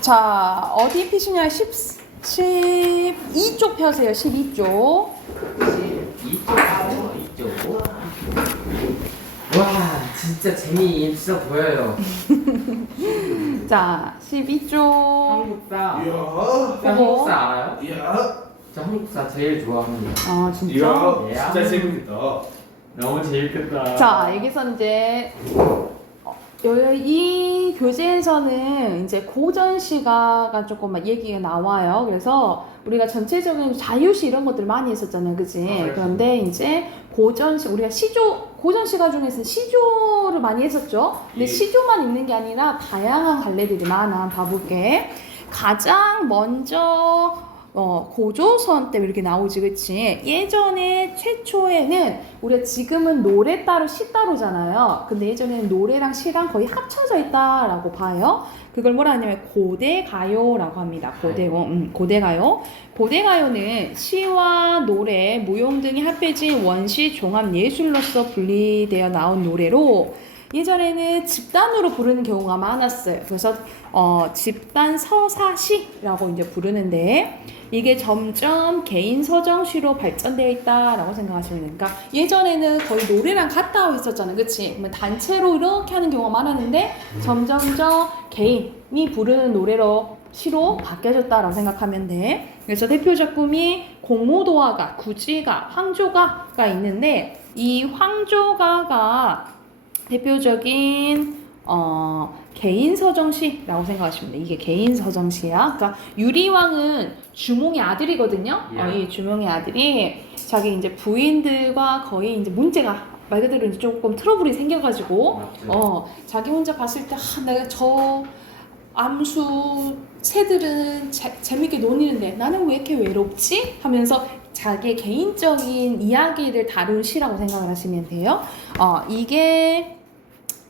자, 어디 피시냐? 12쪽 펴세요. 12쪽. 2쪽. 와, 진짜 재미있어 보여요. 자, 12쪽. 한국사. 이야. 한국사 알아요? 이야. 저 한국사 제일 좋아합니다. 아, 진짜? 이야. 진짜 재밌겠다. 너무 재밌겠다. 자, 여기서 이제 이 교재에서는 이제 고전 시가가 조금 막 얘기가 나와요. 그래서 우리가 전체적인 자유시 이런 것들 많이 했었잖아요, 그치? 네. 그런데 이제 고전시 우리가 고전 시가 중에서 시조를 많이 했었죠. 근데 예. 시조만 있는 게 아니라 다양한 갈래들이 많아. 한번 봐볼게. 가장 먼저 고조선 때 이렇게 나오지, 그치? 예전에 최초에는 우리가 지금은 노래 따로 시 따로잖아요. 근데 예전에는 노래랑 시랑 거의 합쳐져 있다라고 봐요. 그걸 뭐라 하냐면 고대가요라고 합니다. 고대가요. 고대가요는 시와 노래, 무용 등이 합해진 원시 종합 예술로서 분리되어 나온 노래로 예전에는 집단으로 부르는 경우가 많았어요. 그래서 집단 서사시라고 이제 부르는데 이게 점점 개인 서정시로 발전되어 있다라고 생각하시면 됩니다. 그러니까 예전에는 거의 노래랑 같다 있었잖아요, 그렇지? 그러면 단체로 이렇게 하는 경우가 많았는데 점점점 개인이 부르는 노래로 시로 바뀌어졌다라고 생각하면 돼. 그래서 대표 작품이 공모도화가, 구지가, 황조가가 있는데 이 황조가가 대표적인 개인 서정시라고 생각하시면 돼요. 이게 개인 서정시야. 그러니까 유리왕은 주몽의 아들이거든요. 이 주몽의 아들이 자기 이제 부인들과 거의 이제 문제가 말 그대로 이제 조금 트러블이 생겨가지고 자기 혼자 봤을 때 내가 저 암수 새들은 재밌게 놀리는데 나는 왜 이렇게 외롭지? 하면서 자기의 개인적인 이야기를 다룬 시라고 생각을 하시면 돼요. 이게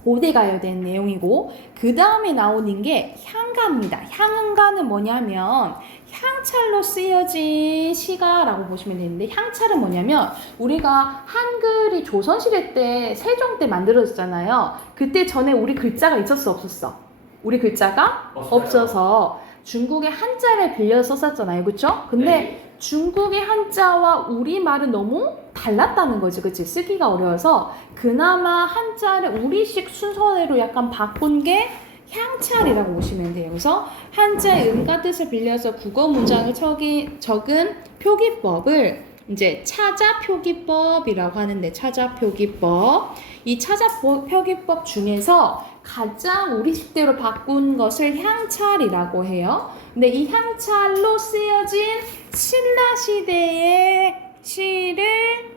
고대가요에 대한 내용이고 그 다음에 나오는 게 향가입니다. 향가는 뭐냐면 향찰로 쓰여진 시가라고 보시면 되는데 향찰은 뭐냐면 우리가 한글이 조선시대 때 세종 때 만들어졌잖아요. 그때 전에 우리 글자가 있었어 없었어? 우리 글자가 없어서 중국의 한자를 빌려 썼었잖아요. 그쵸? 근데 네. 중국의 한자와 우리말은 너무 달랐다는 거지, 그치? 쓰기가 어려워서 그나마 한자를 우리식 순서대로 약간 바꾼 게 향찰이라고 보시면 돼요. 그래서 한자의 음과 뜻을 빌려서 국어 문장을 적은 표기법을 이제 차자표기법이라고 하는데 차자표기법. 이 차자표기법 중에서 가장 우리식대로 바꾼 것을 향찰이라고 해요. 근데 이 향찰로 쓰여진 신라시대의 시를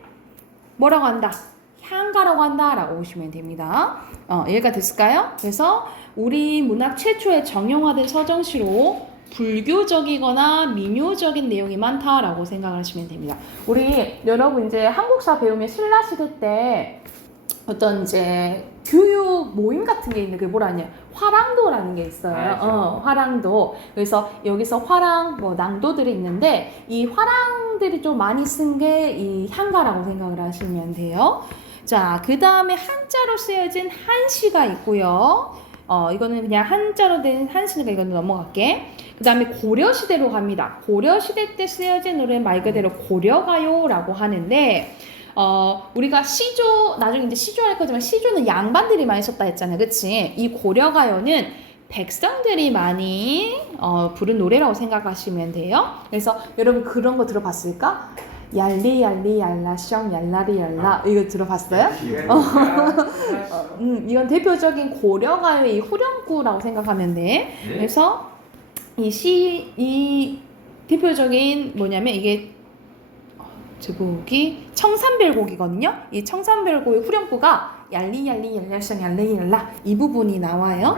뭐라고 한다? 향가라고 한다라고 보시면 됩니다. 이해가 됐을까요? 그래서 우리 문학 최초의 정형화된 서정시로 불교적이거나 민요적인 내용이 많다라고 생각하시면 됩니다. 우리 여러분 이제 한국사 배우면 신라시대 때 어떤 이제 교육 모임 같은 게 있는 게 뭐라냐 화랑도라는 게 있어요. 화랑도. 그래서 여기서 화랑 낭도들이 있는데 이 화랑들이 좀 많이 쓴 게 이 향가라고 생각을 하시면 돼요. 자, 그 다음에 한자로 쓰여진 한시가 있고요. 이거는 그냥 한자로 된 한시니까 이거는 넘어갈게. 그 다음에 고려시대로 갑니다. 고려시대 때 쓰여진 노래 말 그대로 고려가요라고 하는데 우리가 시조, 나중에 이제 시조 할 거지만 시조는 양반들이 많이 썼다 했잖아요. 그치? 이 고려가요는 백성들이 많이 부른 노래라고 생각하시면 돼요. 그래서 여러분 그런 거 들어봤을까? 얄리 얄리 얄라셩 얄라리 얄라 이거 들어봤어요? 이건 대표적인 고려가요의 이 후렴구라고 생각하면 돼. 네? 그래서 이 대표적인 뭐냐면 이게 제목이 청산별곡이거든요. 이 청산별곡의 후렴구가 얄리 얄리 얄라셩 얄리 얄라 이 부분이 나와요.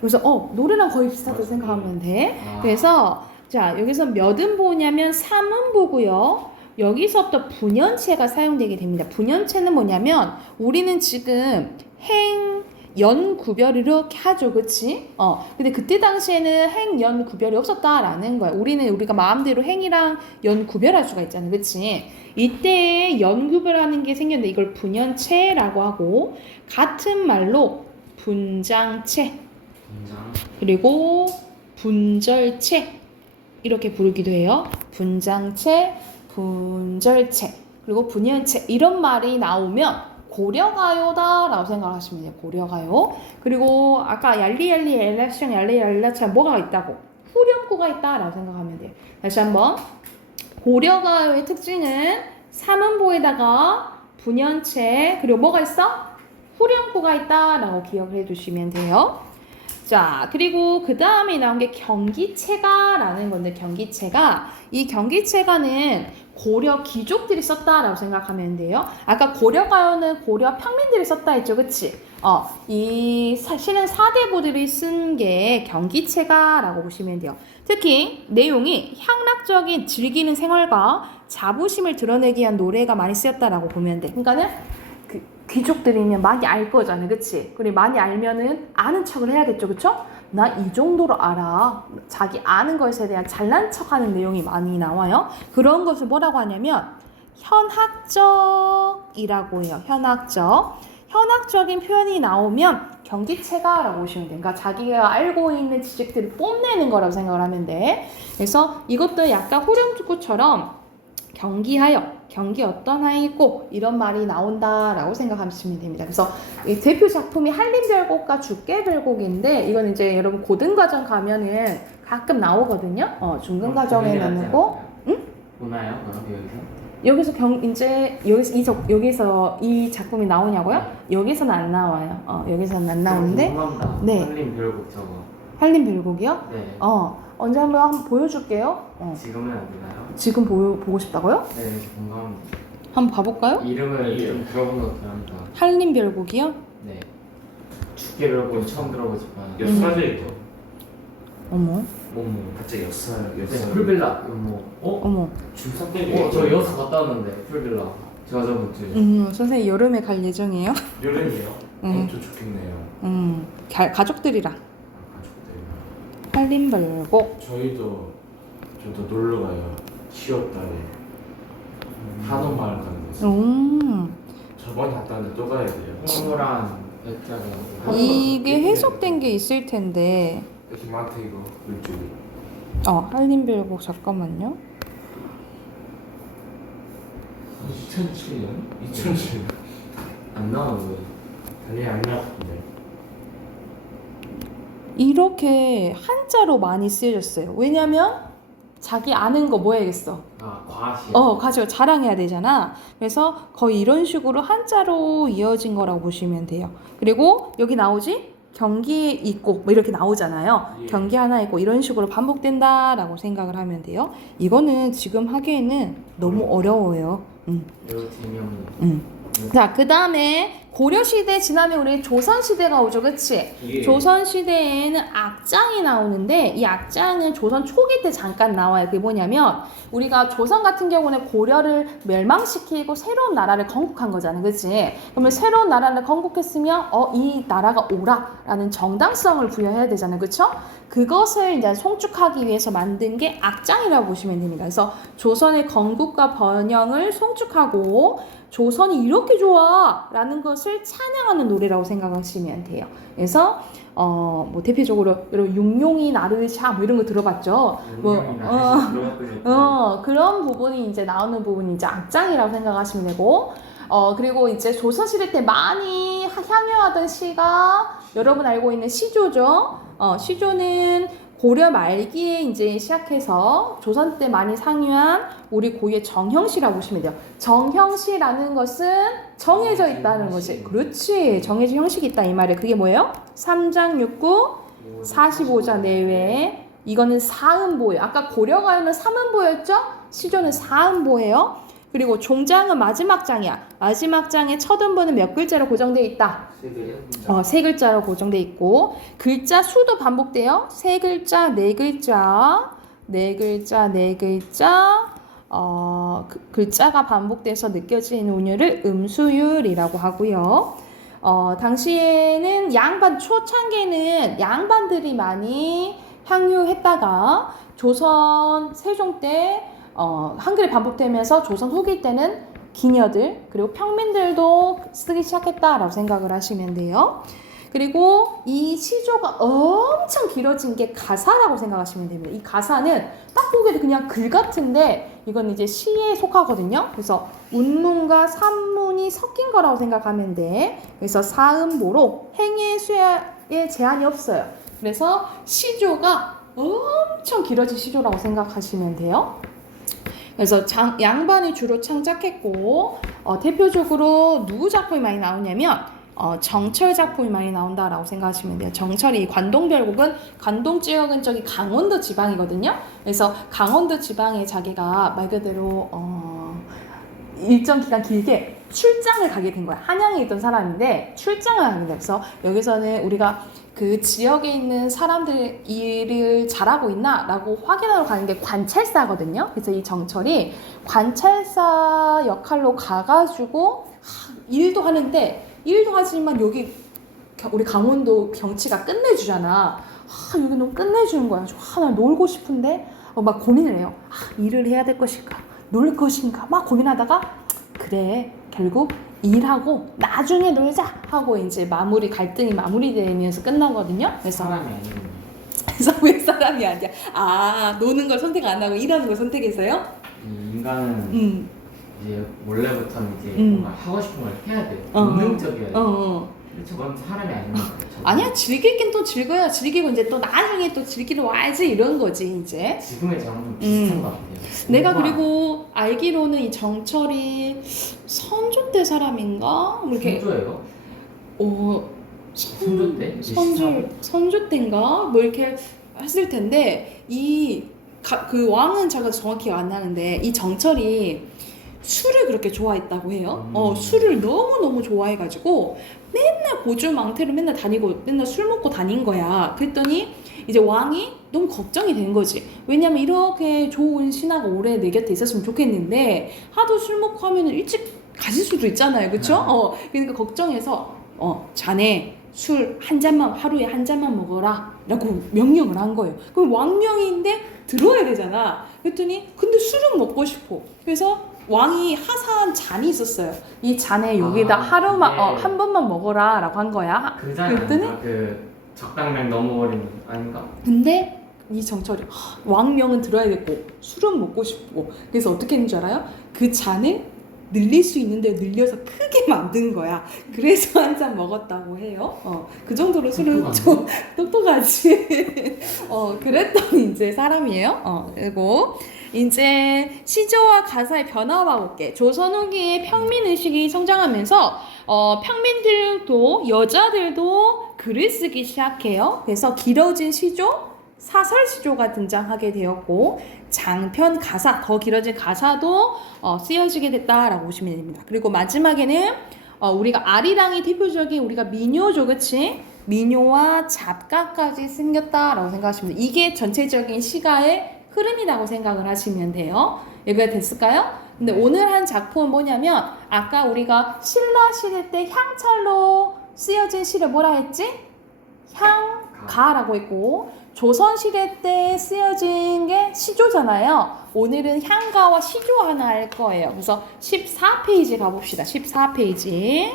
그래서 노래랑 거의 비슷하다고 생각하면 돼. 그래서 자, 여기서 몇 음보냐면 3음보고요. 여기서부터 분연체가 사용되게 됩니다. 분연체는 뭐냐면 우리는 지금 행, 연 구별을 이렇게 하죠, 그치? 근데 그때 당시에는 행, 연 구별이 없었다라는 거야. 우리가 마음대로 행이랑 연 구별할 수가 있잖아, 그치? 이때 연 구별하는 게 생겼는데 이걸 분연체라고 하고 같은 말로 분장체. 그리고 분절체 이렇게 부르기도 해요. 분장체, 분절체, 그리고 분연체 이런 말이 나오면 고려가요다라고 생각하시면 돼요. 고려가요. 그리고 아까 얄리얄리 엘라셩 얄리얄라차 뭐가 있다고? 후렴구가 있다라고 생각하면 돼요. 다시 한번 고려가요의 특징은 삼음보에다가 분연체 그리고 뭐가 있어? 후렴구가 있다라고 기억을 해두시면 돼요. 자, 그리고 그 다음에 나온 게 경기체가라는 건데 경기체가 이 경기체가는 고려 귀족들이 썼다라고 생각하면 돼요. 아까 고려가요는 고려 평민들이 썼다 했죠, 그치? 이 실은 사대부들이 쓴 게 경기체가라고 보시면 돼요. 특히 내용이 향락적인 즐기는 생활과 자부심을 드러내기 위한 노래가 많이 쓰였다라고 보면 돼. 그러니까는 귀족들이면 많이 알 거잖아요, 그치? 그리고 많이 알면은 아는 척을 해야겠죠, 그쵸? 나 이 정도로 알아. 자기 아는 것에 대한 잘난 척하는 내용이 많이 나와요. 그런 것을 뭐라고 하냐면 현학적이라고 해요. 현학적인 표현이 나오면 경기체가라고 보시면 돼요. 그러니까 자기가 알고 있는 지식들을 뽐내는 거라고 생각을 하면 돼. 그래서 이것도 약간 후렴구처럼 경기하여, 경기 어떤 하이고 이런 말이 나온다라고 생각하시면 됩니다. 그래서 이 대표 작품이 한림별곡과 죽게별곡인데 이건 이제 여러분 고등과정 가면은 가끔 나오거든요. 중등과정에 나오고, 응? 보나요? 여기서? 여기서 이 작품이 나오냐고요? 여기서는 안 나와요. 여기서는 안 나오는데. 궁금합니다. 네. 한림별곡 저거. 한림별곡이요? 네. 언제 한번 보여줄게요. 지금은 안 되나요? 지금 보고 싶다고요? 네, 궁금합니다. 한번 봐볼까요? 이름을 좀 들어본 것 같긴 합니다. 한림별곡이요? 네. 죽게별곡 처음 들어보지만. 역사적이죠. 어머, 갑자기 역사. 네, 풀빌라. 어머. 중사때. 저 여수 갔다 왔는데 풀빌라. 제가 저번 주에. 선생님 여름에 갈 예정이에요? 여름이에요. 응. 좀 좋겠네요. 가족들이랑. 가족들이랑. 한림별곡. 저희도 좀 더 놀러 가요. 10월달에 한옥마을 가는 거. 저번에 갔다 왔는데 또 가야 돼요. 홍무랑 배짜가. 이게 해석된 게 있을 텐데. 이렇게 많다 이거 물줄이. 한림별곡 잠깐만요. 2007년? 2007년. 안 나오고. 아니 안 나왔는데. 이렇게 한자로 많이 쓰여졌어요. 왜냐면 자기 아는 거 뭐 해야겠어? 과시. 가지고 자랑해야 되잖아. 그래서 거의 이런 식으로 한자로 이어진 거라고 보시면 돼요. 그리고 여기 나오지? 경기에 있고 뭐 이렇게 나오잖아요. 예. 경기 하나 있고 이런 식으로 반복된다라고 생각을 하면 돼요. 이거는 지금 하기에는 너무 어려워요. 매우 재미없는. 자, 그 다음에 고려시대 지나면 우리 조선시대가 오죠, 그치? 예. 조선시대에는 악장이 나오는데 이 악장은 조선 초기 때 잠깐 나와요. 그게 뭐냐면 우리가 조선 같은 경우는 고려를 멸망시키고 새로운 나라를 건국한 거잖아요, 그치? 그러면 새로운 나라를 건국했으면 이 나라가 오라라는 정당성을 부여해야 되잖아요, 그쵸? 그것을 이제 송축하기 위해서 만든 게 악장이라고 보시면 됩니다. 그래서 조선의 건국과 번영을 송축하고 조선이 이렇게 좋아 라는 것을 찬양하는 노래라고 생각하시면 돼요. 그래서 뭐 대표적으로 여러분 육룡이 나르샤 뭐 이런 거 들어봤죠? 그런 부분이 이제 나오는 부분이 이제 악장이라고 생각하시면 되고 그리고 이제 조선시대 때 많이 향유하던 시가 여러분 알고 있는 시조죠. 시조는 고려 말기에 이제 시작해서 조선 때 많이 상유한 우리 고유의 정형시라고 보시면 돼요. 정형시라는 것은 정해져 있다는 것이. 그렇지. 정해진 형식이 있다 이 말이에요. 그게 뭐예요? 3장 6구 45자 내외에 이거는 사음보예요. 아까 고려가요는 삼음보였죠? 시조는 사음보예요. 그리고 종장은 마지막 장이야. 마지막 장의 첫 음보는 몇 글자로 고정되어 있다? 세 글자로 고정되어 있고 글자 수도 반복돼요. 세 글자, 네 글자, 네 글자, 네 글자. 글자가 반복돼서 느껴지는 운율을 음수율이라고 하고요. 당시에는 초창기에는 양반들이 많이 향유했다가 조선 세종 때 한글이 반복되면서 조선 후기 때는 기녀들 그리고 평민들도 쓰기 시작했다라고 생각을 하시면 돼요. 그리고 이 시조가 엄청 길어진 게 가사라고 생각하시면 됩니다. 이 가사는 딱 보기에도 그냥 글 같은데 이건 이제 시에 속하거든요. 그래서 운문과 산문이 섞인 거라고 생각하면 돼. 그래서 사음보로 행의 수에 제한이 없어요. 그래서 시조가 엄청 길어진 시조라고 생각하시면 돼요. 그래서 양반이 주로 창작했고 대표적으로 누구 작품이 많이 나오냐면 정철 작품이 많이 나온다라고 생각하시면 돼요. 정철이 관동별곡은 관동 지역은 저기 강원도 지방이거든요. 그래서 강원도 지방에 자기가 말 그대로 일정 기간 길게 출장을 가게 된 거야. 한양에 있던 사람인데 출장을 가게 돼서 여기서는 우리가 그 지역에 있는 사람들 일을 잘하고 있나? 라고 확인하러 가는 게 관찰사거든요. 그래서 이 정철이 관찰사 역할로 가가지고 일도 하는데 일도 하지만 여기 우리 강원도 경치가 끝내주잖아. 여기 너무 끝내주는 거야. 나 놀고 싶은데 막 고민을 해요. 일을 해야 될 것인가? 놀 것인가? 막 고민하다가 그래 결국 일하고 나중에 놀자 하고 이제 갈등이 마무리되면서 끝나거든요. 그래서 사람이 아니군요. 그래서 왜 사람이 아니야? 노는 걸 선택 안 하고 일하는 걸 선택해서요? 이 인간은 이제 원래부터는 이제 뭔가 하고 싶은 걸 해야 돼요. 본능적이어야 돼요. 근데 저건 사람이 아니니까. 아니야, 즐기긴 또 즐거야. 즐기고 이제 또 나중에 또 즐기러 와야지 이런 거지 이제. 지금의 저랑 좀 비슷한 것 같아요. 내가 그리고 알기로는 이 정철이 선조 때 사람인가? 뭐 이렇게 선조예요? 선조 때? 선조 때인가? 뭐 이렇게 했을 텐데 그 왕은 제가 정확히 안 나는데 이 정철이 술을 그렇게 좋아했다고 해요. 술을 너무너무 좋아해가지고 맨날 고주망태로 맨날 다니고 맨날 술 먹고 다닌 거야. 그랬더니 이제 왕이 너무 걱정이 된 거지. 왜냐면 이렇게 좋은 신하가 오래 내 곁에 있었으면 좋겠는데 하도 술 먹고 하면 일찍 가실 수도 있잖아요. 그쵸? 그러니까 걱정해서 자네 술 한 잔만 하루에 한 잔만 먹어라 라고 명령을 한 거예요. 그럼 왕명인데 들어야 되잖아. 그랬더니 근데 술은 먹고 싶어. 그래서 왕이 하사한 잔이 있었어요. 이 잔에 여기다 하루만 한 번만 먹어라 라고 한 거야. 그 잔이 아닌가? 그 적당량 넘어버리는 아닌가? 근데 이 정철이 왕명은 들어야겠고 술은 먹고 싶고 그래서 어떻게 했는 줄 알아요? 그 잔을 늘릴 수 있는데 늘려서 크게 만든 거야. 그래서 한 잔 먹었다고 해요. 그 정도로 술은 좀 똑똑하지. 그랬던 이제 사람이에요. 그리고 이제 시조와 가사의 변화 봐볼게. 조선 후기에 평민의식이 성장하면서 평민들도 여자들도 글을 쓰기 시작해요. 그래서 길어진 시조, 사설 시조가 등장하게 되었고 장편 가사, 더 길어진 가사도 쓰여지게 됐다라고 보시면 됩니다. 그리고 마지막에는 우리가 아리랑이 대표적인 우리가 민요죠, 그치? 민요와 잡가까지 생겼다라고 생각하시면 돼요. 이게 전체적인 시가의 흐름이라고 생각을 하시면 돼요. 여기가 됐을까요? 근데 오늘 한 작품은 뭐냐면 아까 우리가 신라 시대 때 향찰로 쓰여진 시를 뭐라 했지? 향가라고 했고 조선 시대 때 쓰여진 게 시조잖아요. 오늘은 향가와 시조 하나 할 거예요. 그래서 14페이지 가봅시다. 14페이지.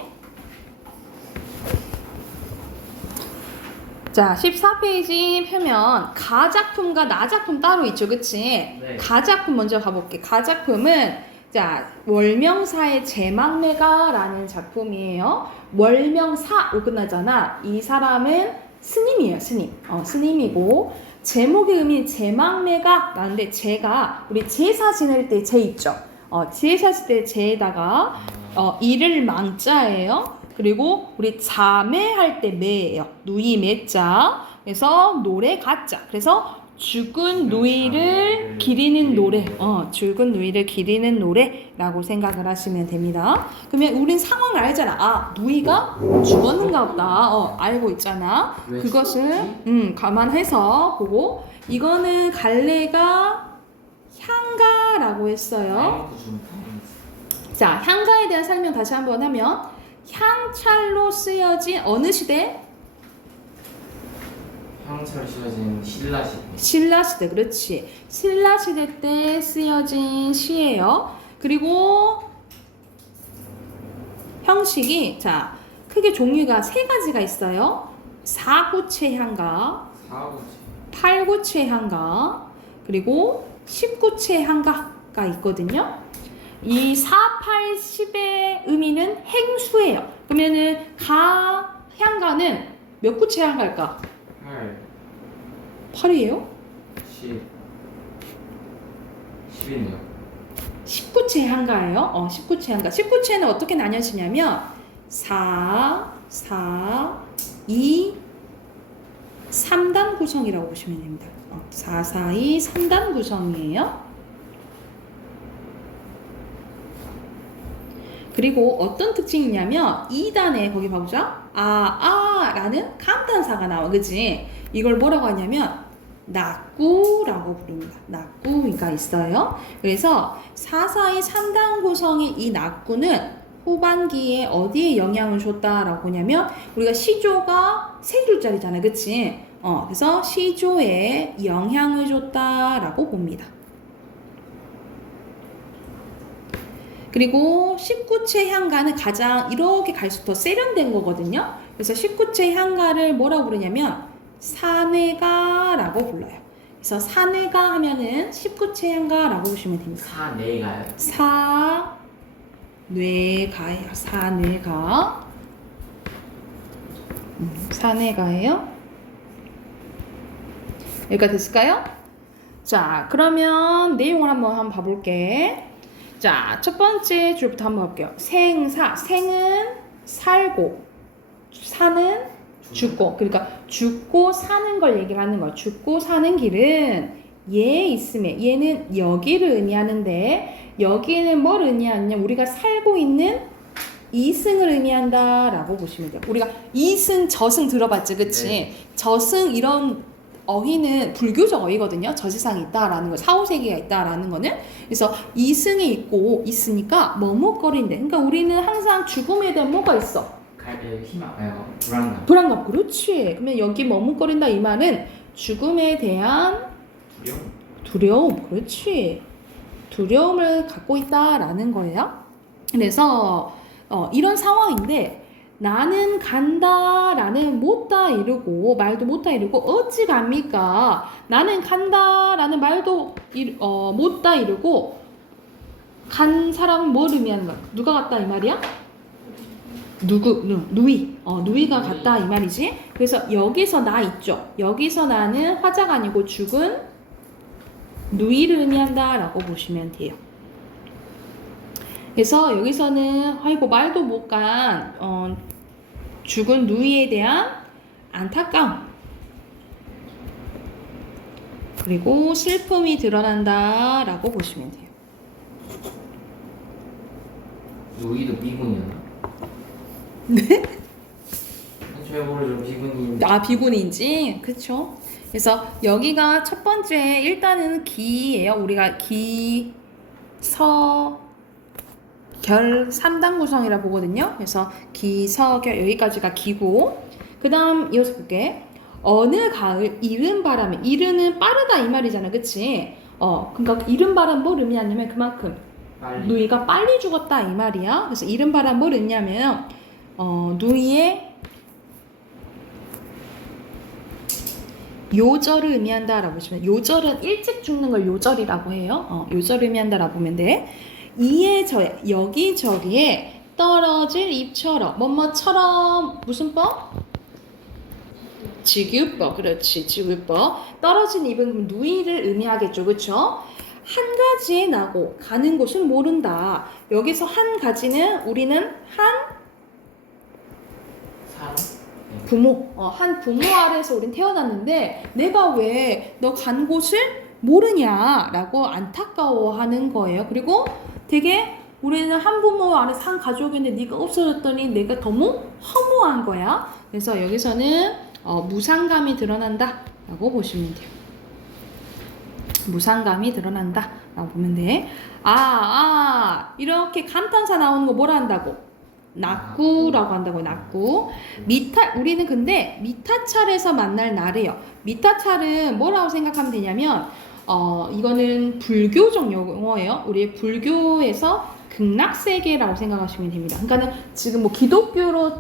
자, 14페이지 펴면 가작품과 나작품 따로 있죠, 그치? 네. 가작품 먼저 가볼게. 가작품은 자 월명사의 제망매가라는 작품이에요. 월명사로 끝나잖아. 이 사람은 스님이에요, 스님. 스님이고 제목의 의미 제망매가라는데 제가 우리 제사 지낼 때 제 있죠. 제사 지낼 때 제에다가 이를 망자예요. 그리고 우리 자매할 때 매예요. 누이 매자. 그래서 노래 가자. 그래서 죽은 누이를 기리는 노래. 죽은 누이를 기리는 노래라고 생각을 하시면 됩니다. 그러면 우린 상황을 알잖아. 누이가 죽었는가 보다. 알고 있잖아. 그것을 감안해서 보고 이거는 갈래가 향가라고 했어요. 자, 향가에 대한 설명 다시 한번 하면 향찰로 쓰여진 어느 시대? 향찰로 쓰여진 신라 시대. 신라 시대, 그렇지. 신라 시대 때 쓰여진 시예요. 그리고 형식이 자 크게 종류가 세 가지가 있어요. 4구체 향가, 사고지. 8구체 향가, 그리고 10구체 향가가 있거든요. 이 4, 8, 10의 의미는 행수예요. 그러면은 가 향가는 몇 구체 향가일까? 8, 8이에요? 10, 10이네요. 19체 향가예요. 19체 향가. 19체는 어떻게 나뉘어지냐면 4, 4, 2, 3단 구성이라고 보시면 됩니다. 4, 4, 2, 3단 구성이에요. 그리고 어떤 특징이 있냐면 2단에 거기 봐보자. 라는 감탄사가 나와. 그치? 이걸 뭐라고 하냐면 낙구라고 부릅니다. 낙구가 있어요. 그래서 4, 4, 2, 3단 구성의 이 낙구는 후반기에 어디에 영향을 줬다라고 하냐면 우리가 시조가 세 줄짜리잖아. 그치? 그래서 시조에 영향을 줬다라고 봅니다. 그리고 19체 향가는 가장 이렇게 갈수록 더 세련된 거거든요. 그래서 19체 향가를 뭐라고 부르냐면 사뇌가라고 불러요. 그래서 사뇌가 하면은 19체 향가라고 보시면 됩니다. 사내가요? 사뇌가예요. 사뇌가. 사뇌가예요. 여기까지 됐을까요? 자, 그러면 내용을 한번 봐볼게. 자, 첫 번째 줄부터 한번 볼게요. 생사. 생은 살고, 사는 죽고. 그러니까 죽고 사는 걸 얘기를 하는 거예요. 죽고 사는 길은 얘 있음에, 얘는 여기를 의미하는데 여기는 뭘 의미하느냐? 우리가 살고 있는 이승을 의미한다라고 보시면 돼요. 우리가 이승, 저승 들어봤지, 그치? 네. 저승 이런 어휘는 불교적 어휘거든요. 저 세상에 있다라는 거, 사후세계가 있다라는 거는. 그래서 이승에 있고 있으니까 머뭇거린대. 그러니까 우리는 항상 죽음에 대한 뭐가 있어? 불안감. 불안감. 그렇지. 그러면 여기 머뭇거린다 이 말은 죽음에 대한 두려움. 그렇지. 두려움을 갖고 있다라는 거예요. 그래서 이런 상황인데 나는 간다라는 못다 이루고 말도 못다 이루고 어찌 갑니까? 나는 간다라는 말도 못다 이루고 간 사람은 뭘 의미하는 거야? 누가 갔다 이 말이야? 누이가 갔다 이 말이지. 그래서 여기서 나 있죠. 여기서 나는 화자가 아니고 죽은 누이를 의미한다라고 보시면 돼요. 그래서 여기서는 아이고 말도 못 간 죽은 누이에 대한 안타까움 그리고 슬픔이 드러난다라고 보시면 돼요. 누이도 비군이었나? 네? 잘 모르죠. 비군이. 비군인지 그쵸? 그래서 여기가 첫 번째 일단은 기예요. 우리가 기, 서, 결 3단 구성이라 보거든요. 그래서 기, 서, 결 여기까지가 기고 그 다음 이어서 볼게. 어느 가을 이른 바람에 이르는 빠르다 이 말이잖아. 그치? 그러니까 이른 바람 뭘 의미하냐면 그만큼 빨리. 누이가 빨리 죽었다 이 말이야. 그래서 이른 바람 뭘 의미하면 누이의 요절을 의미한다라고 보시면 요절은 일찍 죽는 걸 요절이라고 해요. 요절을 의미한다라고 보면 돼. 이에저에 여기저기에 떨어질 잎처럼 뭐뭐처럼 무슨 법? 지규법. 그렇지. 지규법. 떨어진 잎은 누이를 의미하겠죠. 그렇죠? 한 가지에 나고 가는 곳은 모른다. 여기서 한 가지는 우리는 한 사람? 부모, 한 부모 아래에서 우린 태어났는데 내가 왜 너 간 곳을 모르냐라고 안타까워하는 거예요. 그리고 되게 우리는 한 부모 아래 산 가족인데 네가 없어졌더니 내가 너무 허무한 거야. 그래서 여기서는 무상감이 드러난다라고 보시면 돼요. 무상감이 드러난다라고 보면 돼. 이렇게 감탄사 나오는 거 뭐라 한다고? 낙구라고 한다고. 낙구. 우리는 근데 미타찰에서 만날 날이에요. 미타찰은 뭐라고 생각하면 되냐면 이거는 불교적 용어예요. 우리 불교에서 극락세계라고 생각하시면 됩니다. 그러니까는 지금 뭐 기독교로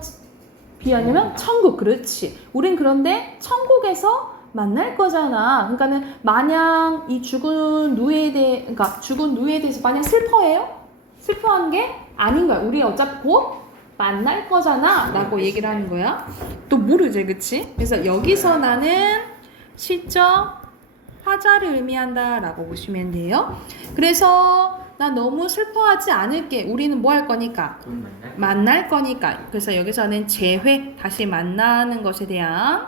아니면 천국. 그렇지. 우린 그런데 천국에서 만날 거잖아. 그러니까는 마냥 이 죽은 누이에 대해서 마냥 슬퍼해요? 슬퍼한 게 아닌 거야. 우리 어차피 곧 만날 거잖아 라고 얘기를 하는 거야. 또 모르지, 그치? 그래서 여기서 나는 시적 화자를 의미한다 라고 보시면 돼요. 그래서 나 너무 슬퍼하지 않을게. 우리는 뭐 할 거니까? 만날 거니까. 그래서 여기서는 재회, 다시 만나는 것에 대한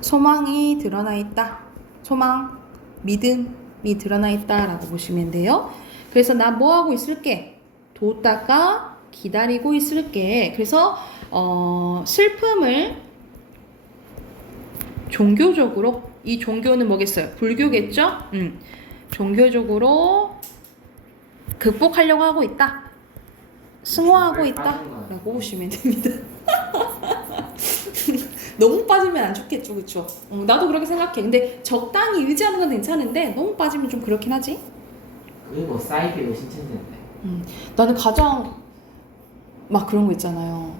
소망이 드러나 있다. 소망, 믿음이 드러나 있다 라고 보시면 돼요. 그래서 나 뭐 하고 있을게? 뒀다가 기다리고 있을게. 그래서 슬픔을 종교적으로, 이 종교는 뭐겠어요? 불교겠죠? 종교적으로 극복하려고 하고 있다. 승화하고 있다 라고 보시면 됩니다. 너무 빠지면 안 좋겠죠, 그쵸? 나도 그렇게 생각해. 근데 적당히 의지하는 건 괜찮은데 너무 빠지면 좀 그렇긴 하지. 그게 뭐 사이비로 신천지인데. 나는 가장 막 그런 거 있잖아요.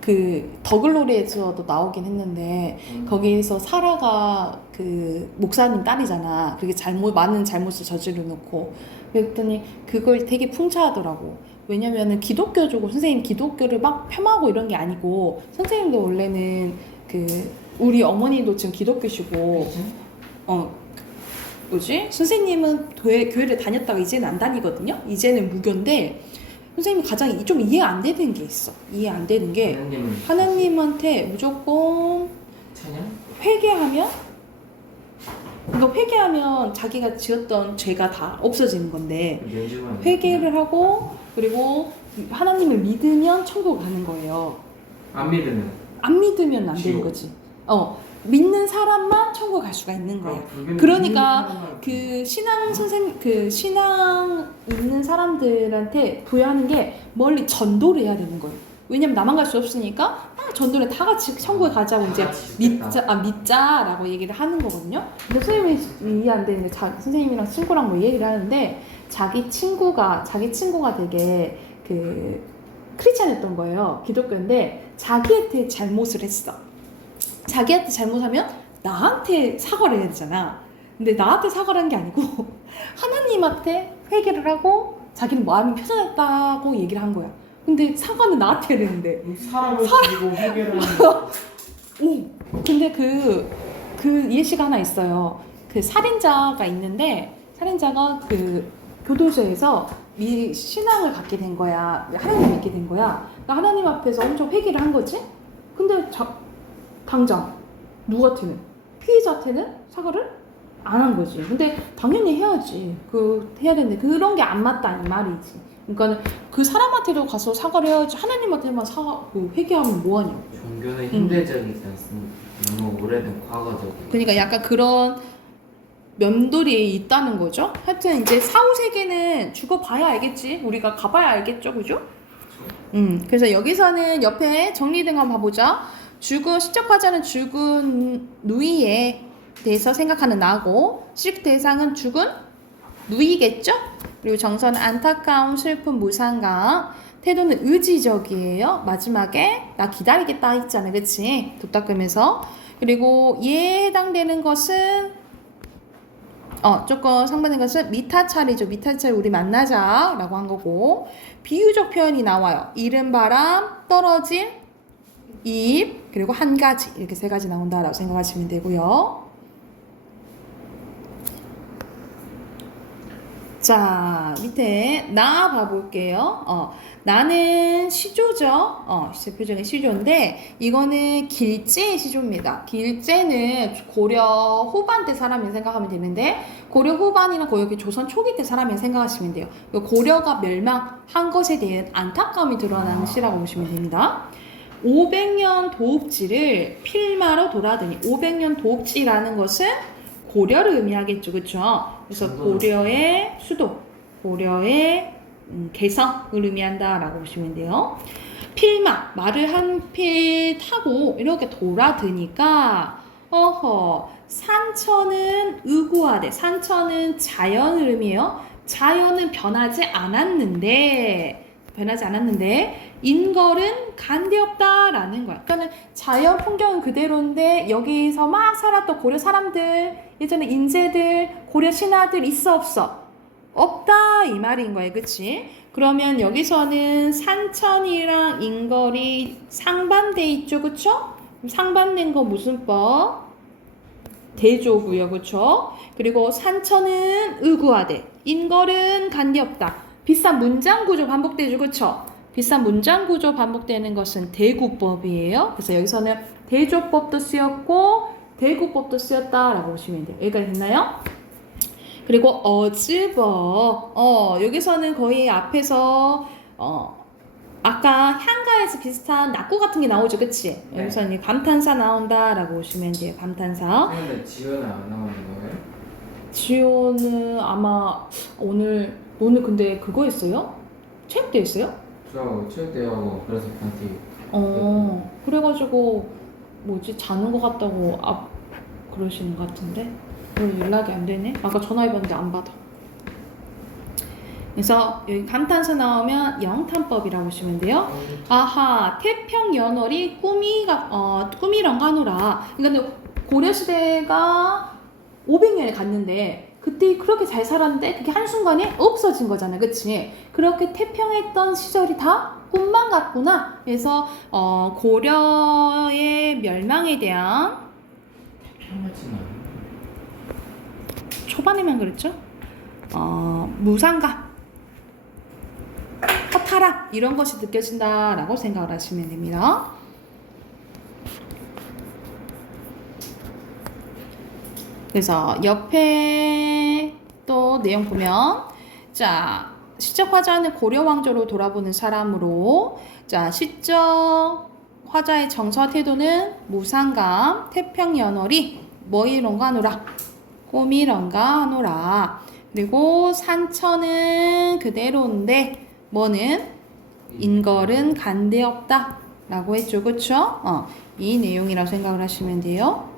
그 더글로리에서도 나오긴 했는데 거기에서 사라가 그 목사님 딸이잖아. 그게 많은 잘못을 저지르 놓고 그랬더니 그걸 되게 풍자하더라고. 왜냐면은 기독교적으로 선생님 기독교를 막 폄하하고 이런 게 아니고 선생님도 원래는 그 우리 어머니도 지금 기독교시고 뭐지? 선생님은 교회를 다녔다가 이제는 안 다니거든요. 이제는 무교인데 선생님이 가장 좀 이해 안 되는 게 있어. 이해 안 되는 게 하나님한테 무조건 찬양? 회개하면 그러니까 회개하면 자기가 지었던 죄가 다 없어지는 건데 회개를 하고 그리고 하나님을 믿으면 천국 가는 거예요. 안 믿으면? 안 믿으면 안 되는 거지. 믿는 사람만 천국 갈 수가 있는 거야. 그러니까 그 신앙 있는 사람들한테 부여하는 게 멀리 전도를 해야 되는 거예요. 왜냐면 나만 갈 수 없으니까 전도를 다 같이 천국에 가자고 이제 믿자라고 얘기를 하는 거거든요. 근데 선생님이 이해 안 되는 게 선생님이랑 친구랑 뭐 얘기를 하는데 자기 친구가 되게 그 크리스찬이었던 거예요. 기독교인데 자기한테 잘못을 했어. 자기한테 잘못하면 나한테 사과를 해야 되잖아. 근데 나한테 사과를 한 게 아니고 하나님한테 회개를 하고 자기는 마음이 편안했다고 얘기를 한 거야. 근데 사과는 나한테 해야 되는데 사람을 죽이고 회개를 하는 근데 그 예시가 하나 있어요. 그 살인자가 있는데 살인자가 그 교도소에서 신앙을 갖게 된 거야. 하나님 믿게 된 거야. 그러니까 하나님 앞에서 엄청 회개를 한 거지. 근데 당장 누구한테는 피해자한테는 사과를 안 한 거지. 근데 당연히 해야지. 해야 되는데 그런 게 안 맞다 이 말이지. 그러니까 그 사람한테도 가서 사과를 해야지. 하나님한테만 회개하면 뭐하냐고. 종교는 현대적이지 않습니다. 너무 오래된 과거적이고. 그러니까 약간 그런 면돌이 있다는 거죠. 하여튼 이제 사후 세계는 죽어봐야 알겠지. 우리가 가봐야 알겠죠, 그죠? 그래서 여기서는 옆에 정리된 거 한번 봐보자. 시적 화자는 죽은 누이에 대해서 생각하는 나고, 시적 대상은 죽은 누이겠죠? 그리고 정서는 안타까움, 슬픔, 무상감, 태도는 의지적이에요. 마지막에 나 기다리겠다 했잖아, 그치? 돛 닦으면서. 그리고 얘에 해당되는 것은 조금 상반된 것은 미타찰이죠. 미타찰 우리 만나자 라고 한 거고, 비유적 표현이 나와요. 이른 바람, 떨어질 잎, 그리고 한 가지, 이렇게 세 가지 나온다라고 생각하시면 되고요. 자, 밑에 나 봐볼게요. 나는 시조죠. 대표적인 시조인데 이거는 길제의 시조입니다. 길제는 고려 후반 때 사람을 생각하면 되는데 고려 후반이나 거의 조선 초기 때 사람을 생각하시면 돼요. 고려가 멸망한 것에 대한 안타까움이 드러나는 시라고 보시면 됩니다. 500년 도읍지를 필마로 돌아다니. 500년 도읍지라는 것은 고려를 의미하겠죠, 그렇죠? 그래서 고려의 수도, 고려의 개성을 의미한다라고 보시면 돼요. 필마, 말을 한 필 타고 이렇게 돌아드니까 산천은 의구하되, 산천은 자연을 의미해요. 자연은 변하지 않았는데 변하지 않았는데 인걸은 간데없다라는 거야. 그러니까 자연 풍경은 그대로인데 여기서 막 살았던 고려 사람들, 예전에 인재들, 고려 신하들 있어 없어? 없다 이 말인 거예요. 그치? 그러면 여기서는 산천이랑 인걸이 상반돼 있죠. 그쵸? 상반된 거 무슨 법? 대조고요. 그쵸? 그리고 산천은 의구하되 인걸은 간데없다. 비슷한 문장 구조 반복되죠. 그쵸? 비슷한 문장 구조 반복되는 것은 대구법이에요. 그래서 여기서는 대조법도 쓰였고 대구법도 쓰였다라고 보시면 돼요. 여기까지 됐나요? 그리고 어즈버 여기서는 거의 앞에서 아까 향가에서 비슷한 낙구 같은 게 나오죠. 그치? 네. 여기서는 감탄사 나온다라고 보시면 돼요. 감탄사. 근데 지연은 안 나오는 거예요? 지호는 아마 오늘 근데 그거 했어요? 체육대 했어요? 저 체육대회하고 그래서 반티. 그래가지고 뭐지 자는 것 같다고 그러시는 것 같은데 오늘 연락이 안 되네. 아까 전화해봤는데 안 받아. 그래서 여기 감탄사 나오면 영탄법이라고 보시면 돼요. 아하 태평연월이 꾸미런가 하노라. 그러니까 고려시대가 500년에 갔는데 그때 그렇게 잘 살았는데 그게 한순간에 없어진 거잖아. 그치? 그렇게 태평했던 시절이 다 꿈만 같구나. 그래서 고려의 멸망에 대한 평화지만. 초반에만 그랬죠? 무상감, 허탈함 이런 것이 느껴진다라고 생각을 하시면 됩니다. 그래서 옆에 또 내용 보면 자 시적 화자는 고려 왕조로 돌아보는 사람으로 자 시적 화자의 정서 태도는 무상감, 태평연월이 뭐 이런가 하노라, 꿈이런가 하노라. 그리고 산천은 그대로인데 뭐는 인걸은 간데없다 라고 했죠. 그쵸? 이 내용이라고 생각을 하시면 돼요.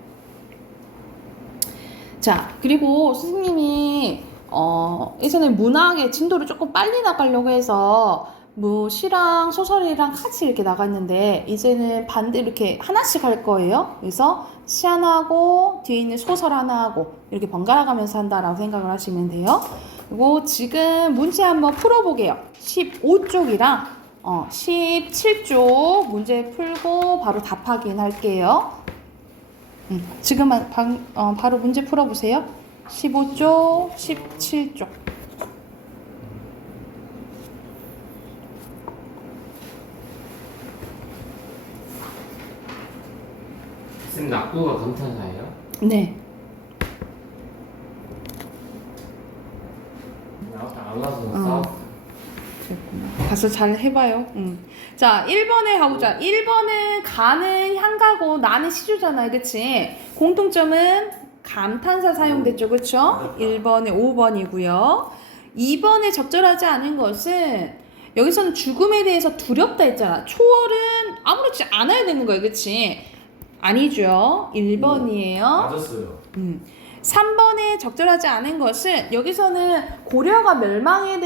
자, 그리고 선생님이 예전에 문학의 진도를 조금 빨리 나가려고 해서 뭐 시랑 소설이랑 같이 이렇게 나갔는데 이제는 반대로 이렇게 하나씩 할 거예요. 그래서 시 하나 하고 뒤에 있는 소설 하나 하고 이렇게 번갈아 가면서 한다라고 생각을 하시면 돼요. 그리고 지금 문제 한번 풀어보게요. 15쪽이랑 17쪽 문제 풀고 바로 답 확인할게요. 지금 바로 문제 풀어보세요. 15쪽, 17쪽. 쌤 낙구가 감탄사예요? 네. 나왔다 안 와서 싸웠어. 그랬구나. 가서 잘 해봐요. 자, 1번에 가보자. 1번은 가는 향가고 나는 시조잖아요. 그치? 공통점은 감탄사 사용됐죠. 그쵸? 1번에 5번이고요. 2번에 적절하지 않은 것은 여기서는 죽음에 대해서 두렵다 했잖아. 초월은 아무렇지 않아야 되는 거예요. 그치? 아니죠. 1번이에요. 맞았어요. 3번에 적절하지 않은 것은 여기서는 고려가 멸망한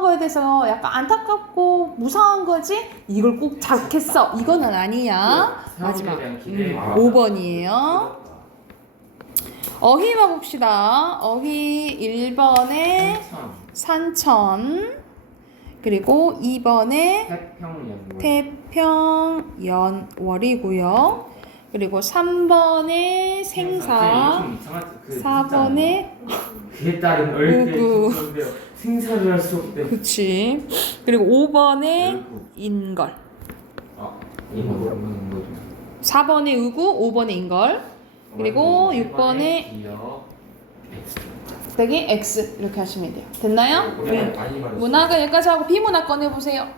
거에 대해서 약간 안타깝고 무상한 거지 이걸 꼭 잡겠어 이거는 아니야. 마지막 5번이에요. 어휘 봐봅시다. 어휘 1번에 산천 그리고 2번에 태평연월이고요. 그리고 3번에 생사, 4번에 그에 따른 얼굴 생사를 할 수 없대. 그치. 그리고 5번에 인걸. 4번에 의구, 5번에 인걸. 그리고 6번에 여기 X 이렇게 하시면 돼요. 됐나요? 많이 말했어. 문학은 여기까지 하고 비문학 꺼내보세요.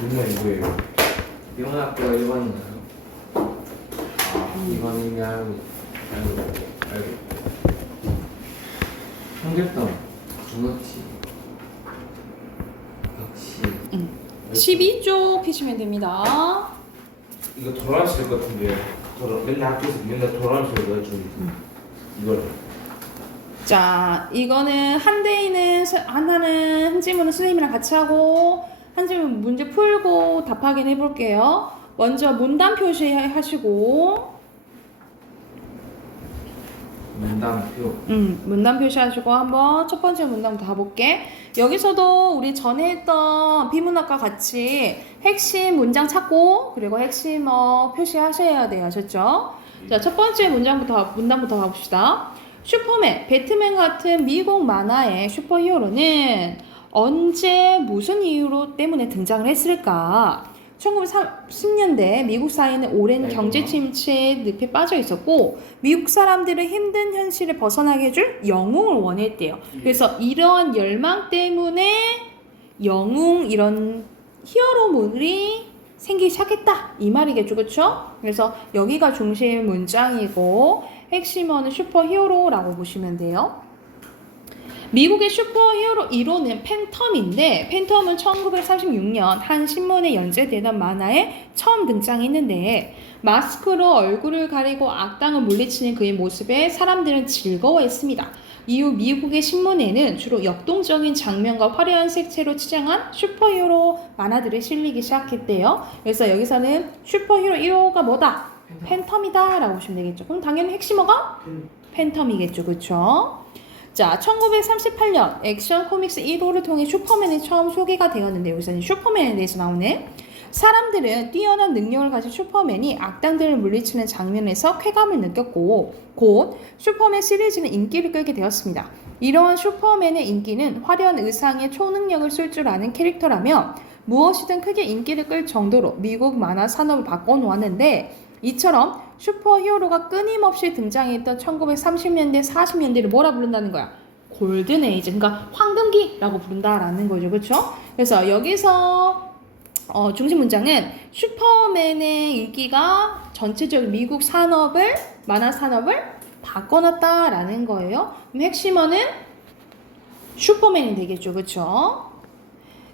문화 이거예요. 비문학교 1번인가요? 2번이면 알고. 청계동, 중어치, 역시. 12쪽 피시면 됩니다. 이거 도란실 같은데 맨날 학교에서 맨날 도란실 넣어주는 이거를. 자, 이거는 하나는 한 질문은 선생님이랑 같이 하고 한 질문 문제 풀고 답 확인해 볼게요. 먼저 문단 표시하시고 문단표. 문단 표시하시고 한번 첫 번째 문단부터 가볼게. 여기서도 우리 전에 했던 비문학과 같이 핵심 문장 찾고 그리고 핵심어 표시하셔야 돼요. 아셨죠? 자, 첫 번째 문단부터 가봅시다. 슈퍼맨, 배트맨 같은 미국 만화의 슈퍼히어로는 언제 무슨 이유로 때문에 등장을 했을까? 1930년대 미국 사회는 오랜 경제 침체의 늪에 빠져 있었고 미국 사람들은 힘든 현실을 벗어나게 해줄 영웅을 원했대요. 그래서 이러한 열망 때문에 영웅 이런 히어로물이 생기기 시작했다 이 말이겠죠, 그렇죠? 그래서 여기가 중심 문장이고 핵심어는 슈퍼히어로라고 보시면 돼요. 미국의 슈퍼히어로 1호는 팬텀인데 팬텀은 1936년 한 신문에 연재되던 만화에 처음 등장했는데 마스크로 얼굴을 가리고 악당을 물리치는 그의 모습에 사람들은 즐거워했습니다. 이후 미국의 신문에는 주로 역동적인 장면과 화려한 색채로 치장한 슈퍼히어로 만화들이 실리기 시작했대요. 그래서 여기서는 슈퍼히어로 1호가 뭐다? 팬텀이다 라고 보시면 되겠죠. 그럼 당연히 핵심어가 팬텀이겠죠, 그렇죠? 자, 1938년 액션 코믹스 1호를 통해 슈퍼맨이 처음 소개가 되었는데 여기서는 슈퍼맨에 대해서 나오네. 사람들은 뛰어난 능력을 가진 슈퍼맨이 악당들을 물리치는 장면에서 쾌감을 느꼈고 곧 슈퍼맨 시리즈는 인기를 끌게 되었습니다. 이러한 슈퍼맨의 인기는 화려한 의상에 초능력을 쓸 줄 아는 캐릭터라며 무엇이든 크게 인기를 끌 정도로 미국 만화 산업을 바꿔놓았는데 이처럼 슈퍼히어로가 끊임없이 등장했던 1930년대, 40년대를 뭐라 부른다는 거야? 골든 에이지, 그러니까 황금기라고 부른다라는 거죠, 그렇죠? 그래서 여기서 중심 문장은 슈퍼맨의 인기가 전체적인 미국 산업을, 만화 산업을 바꿔놨다라는 거예요. 그럼 핵심어는 슈퍼맨이 되겠죠, 그렇죠?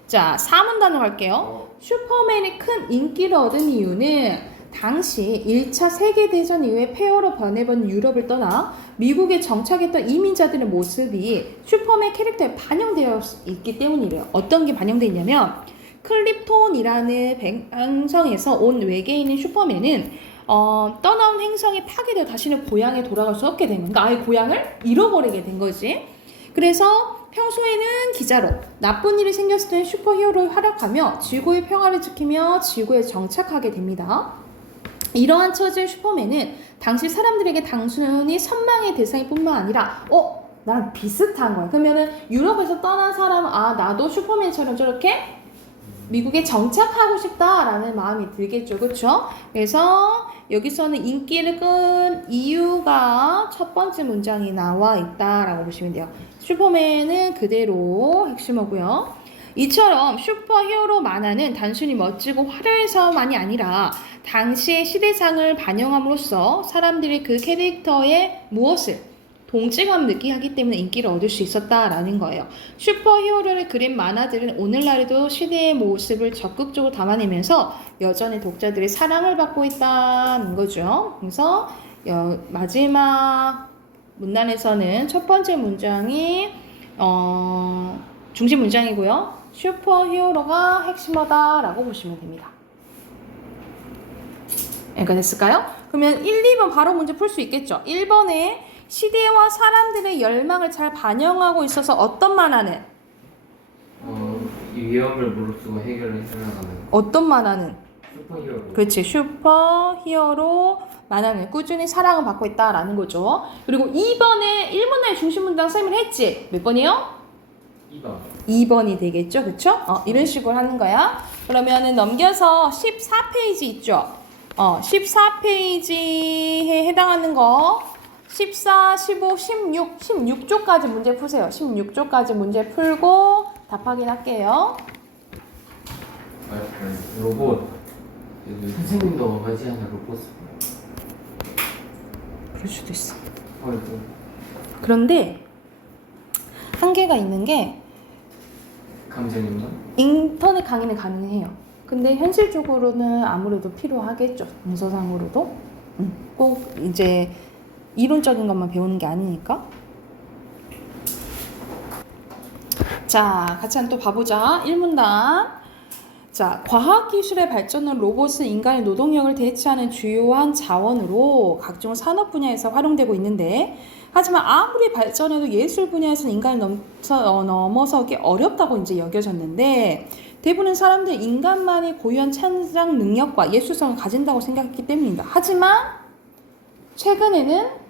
자, 4문단으로 갈게요. 슈퍼맨이 큰 인기를 얻은 이유는 당시 1차 세계대전 이후에 폐허로 변해본 유럽을 떠나 미국에 정착했던 이민자들의 모습이 슈퍼맨 캐릭터에 반영되어 있기 때문이래요. 어떤 게 반영되어 있냐면 클립톤이라는 행성에서 온 외계인인 슈퍼맨은 떠나온 행성에 파괴되어 다시는 고향에 돌아갈 수 없게 된 거야. 그러니까 아예 고향을 잃어버리게 된 거지. 그래서 평소에는 기자로 나쁜 일이 생겼을 때 슈퍼히어로를 활약하며 지구의 평화를 지키며 지구에 정착하게 됩니다. 이러한 처지의 슈퍼맨은 당시 사람들에게 단순히 선망의 대상일 뿐만 아니라 나랑 비슷한 거야. 그러면은 유럽에서 떠난 사람은 나도 슈퍼맨처럼 저렇게 미국에 정착하고 싶다라는 마음이 들겠죠, 그렇죠? 그래서 여기서는 인기를 끈 이유가 첫 번째 문장이 나와 있다라고 보시면 돼요. 슈퍼맨은 그대로 핵심어고요. 이처럼 슈퍼히어로 만화는 단순히 멋지고 화려해서만이 아니라 당시의 시대상을 반영함으로써 사람들이 그 캐릭터의 무엇을 동질감을 느끼게 하기 때문에 인기를 얻을 수 있었다라는 거예요. 슈퍼히어로를 그린 만화들은 오늘날에도 시대의 모습을 적극적으로 담아내면서 여전히 독자들의 사랑을 받고 있다는 거죠. 그래서 마지막 문단에서는 첫 번째 문장이 중심 문장이고요. 슈퍼히어로가 핵심어다라고 보시면 됩니다. 여기가 됐을까요? 그러면 1, 2번 바로 문제 풀 수 있겠죠? 1번에 시대와 사람들의 열망을 잘 반영하고 있어서 어떤 만화는? 이 위험을 무릅쓰고 해결을 해나가는 어떤 만화는? 슈퍼히어로. 그렇지. 슈퍼히어로 만화는 꾸준히 사랑을 받고 있다라는 거죠. 그리고 2번에 1문의 중심 문장 쌤을 했지. 몇 번이요? 2번. 2번이 되겠죠. 그쵸? 이런 식으로 하는 거야. 그러면은 넘겨서 14페이지 있죠? 14페이지에 해당하는 거 14, 15, 16쪽까지 문제 푸세요. 16쪽까지 문제 풀고 답 확인할게요. 로봇. 선생님도 맞이하는 로봇. 그럴 수도 있어. 아이고. 그런데 한계가 있는 게 감정인가? 인터넷 강의는 가능해요. 근데 현실적으로는 아무래도 필요하겠죠. 문서상으로도. 꼭 이제 이론적인 것만 배우는 게 아니니까. 자, 같이 한번 또 봐보자. 1문단. 자, 과학기술의 발전은 로봇은 인간의 노동력을 대체하는 주요한 자원으로 각종 산업 분야에서 활용되고 있는데, 하지만 아무리 발전해도 예술 분야에서는 인간을 넘어서기 어렵다고 이제 여겨졌는데, 대부분의 사람들은 인간만이 고유한 창작 능력과 예술성을 가진다고 생각했기 때문입니다. 하지만 최근에는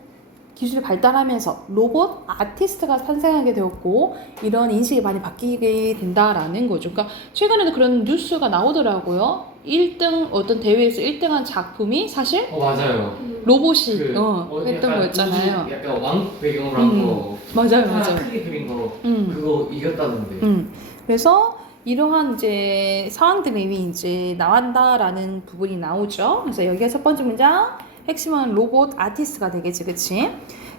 기술이 발달하면서 로봇 아티스트가 탄생하게 되었고 이런 인식이 많이 바뀌게 된다라는 거죠. 그러니까 최근에도 그런 뉴스가 나오더라고요. 1등 어떤 대회에서 1등한 작품이 사실 맞아요. 로봇이 했던 약간 거였잖아요. 우주, 약간 왕 배경으로 한 거. 맞아요. 크게 그린 거. 음. 그거 이겼다던데. 그래서 이러한 이제 상황들이 이제 나온다라는 부분이 나오죠. 그래서 여기가 첫 번째 문장. 핵심은 로봇 아티스트가 되겠지, 그치?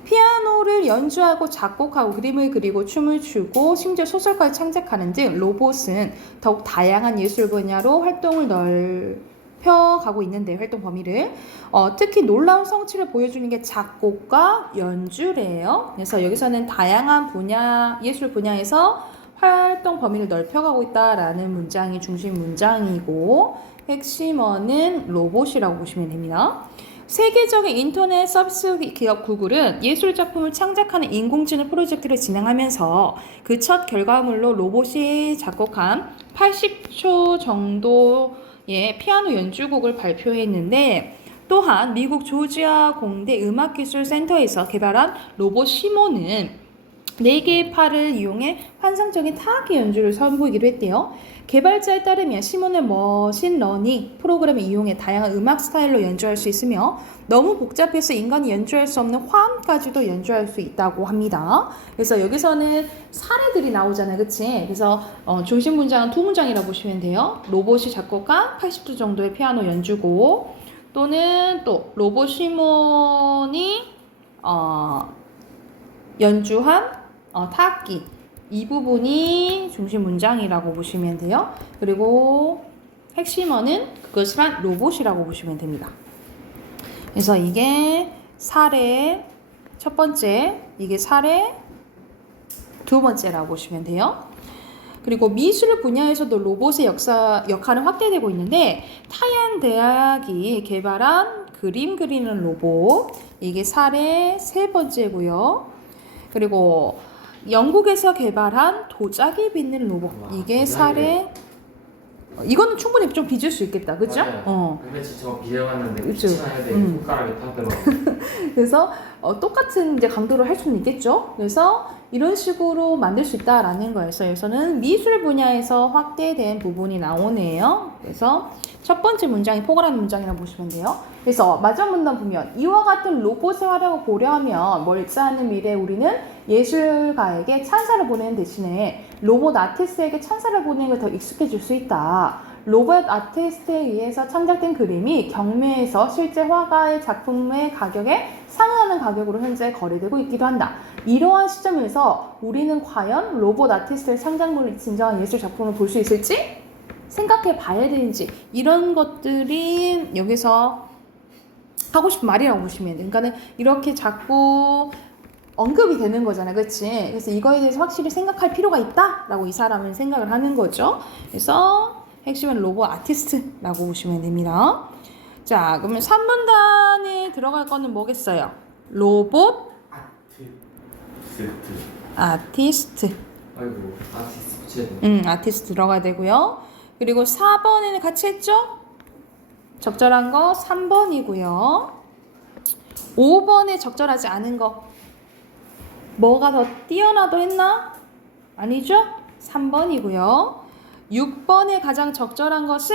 피아노를 연주하고 작곡하고 그림을 그리고 춤을 추고 심지어 소설까지 창작하는 등 로봇은 더욱 다양한 예술 분야로 활동을 넓혀가고 있는데 활동 범위를 특히 놀라운 성취를 보여주는 게 작곡과 연주래요. 그래서 여기서는 다양한 분야 예술 분야에서 활동 범위를 넓혀가고 있다라는 문장이 중심 문장이고 핵심어는 로봇이라고 보시면 됩니다. 세계적인 인터넷 서비스 기업 구글은 예술 작품을 창작하는 인공지능 프로젝트를 진행하면서 그 첫 결과물로 로봇이 작곡한 80초 정도의 피아노 연주곡을 발표했는데 또한 미국 조지아 공대 음악기술센터에서 개발한 로봇 시모는 4개의 팔을 이용해 환상적인 타악기 연주를 선보이기도 했대요. 개발자에 따르면 시몬은 머신러닝 프로그램을 이용해 다양한 음악 스타일로 연주할 수 있으며 너무 복잡해서 인간이 연주할 수 없는 화음까지도 연주할 수 있다고 합니다. 그래서 여기서는 사례들이 나오잖아요. 그치? 그래서 중심 문장은 두 문장이라고 보시면 돼요. 로봇이 작곡한 80도 정도의 피아노 연주곡 또는 또 로봇 시몬이 연주한 타악기 이 부분이 중심 문장이라고 보시면 돼요. 그리고 핵심어는 그것을 한 로봇이라고 보시면 됩니다. 그래서 이게 사례 첫 번째, 이게 사례 두 번째라고 보시면 돼요. 그리고 미술 분야에서도 로봇의 역할은 확대되고 있는데 타이안 대학이 개발한 그림 그리는 로봇 이게 사례 세 번째고요. 그리고 영국에서 개발한 도자기 빚는 로봇 이게 사례 이거는 충분히 좀 빚을 수 있겠다, 그죠? 근데 진짜 비벼봤는데 그쵸. 붙여놔야 돼. 손가락에 다 들어. 그래서 똑같은 이제 강도를 할 수는 있겠죠. 그래서 이런 식으로 만들 수 있다라는 거에서 여기서는 미술 분야에서 확대된 부분이 나오네요. 그래서 첫 번째 문장이 포괄하는 문장이라고 보시면 돼요. 그래서 마지막 문단 보면 이와 같은 로봇의 활약을 고려하면 멀지 않은 미래에 우리는 예술가에게 찬사를 보내는 대신에 로봇 아티스트에게 찬사를 보내는 게 더 익숙해질 수 있다. 로봇 아티스트에 의해서 창작된 그림이 경매에서 실제 화가의 작품의 가격에 상응하는 가격으로 현재 거래되고 있기도 한다. 이러한 시점에서 우리는 과연 로봇 아티스트의 창작물을 진정한 예술 작품을 볼 수 있을지 생각해 봐야 되는지 이런 것들이 여기서 하고 싶은 말이라고 보시면 돼요. 그러니까는 이렇게 자꾸 언급이 되는 거잖아요. 그치? 그래서 이거에 대해서 확실히 생각할 필요가 있다라고 이 사람은 생각을 하는 거죠. 그래서 핵심은 로봇 아티스트라고 보시면 됩니다. 자, 그러면 3문단에 들어갈 거는 뭐겠어요? 로봇 아티스트. 아이고 아티스트 붙여야 돼. 아티스트 들어가야 되고요. 그리고 4번에는 같이 했죠? 적절한 거 3번이고요. 5번에 적절하지 않은 거 뭐가 더 뛰어나도 했나? 아니죠? 3번이고요. 6번에 가장 적절한 것은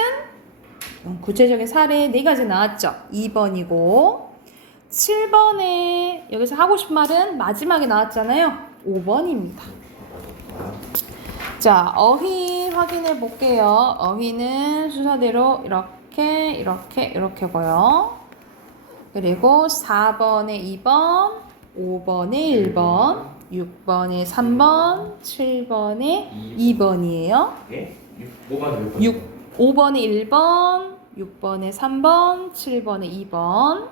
구체적인 사례 4가지 나왔죠. 2번이고 7번에 여기서 하고 싶은 말은 마지막에 나왔잖아요. 5번입니다. 자, 어휘 확인해 볼게요. 어휘는 순서대로 이렇게고요. 그리고 4번에 2번, 5번에 1번, 6번에 3번, 7번에 2번이에요. 예? 5번에 1번. 5번에 1번, 6번에 3번, 7번에 2번,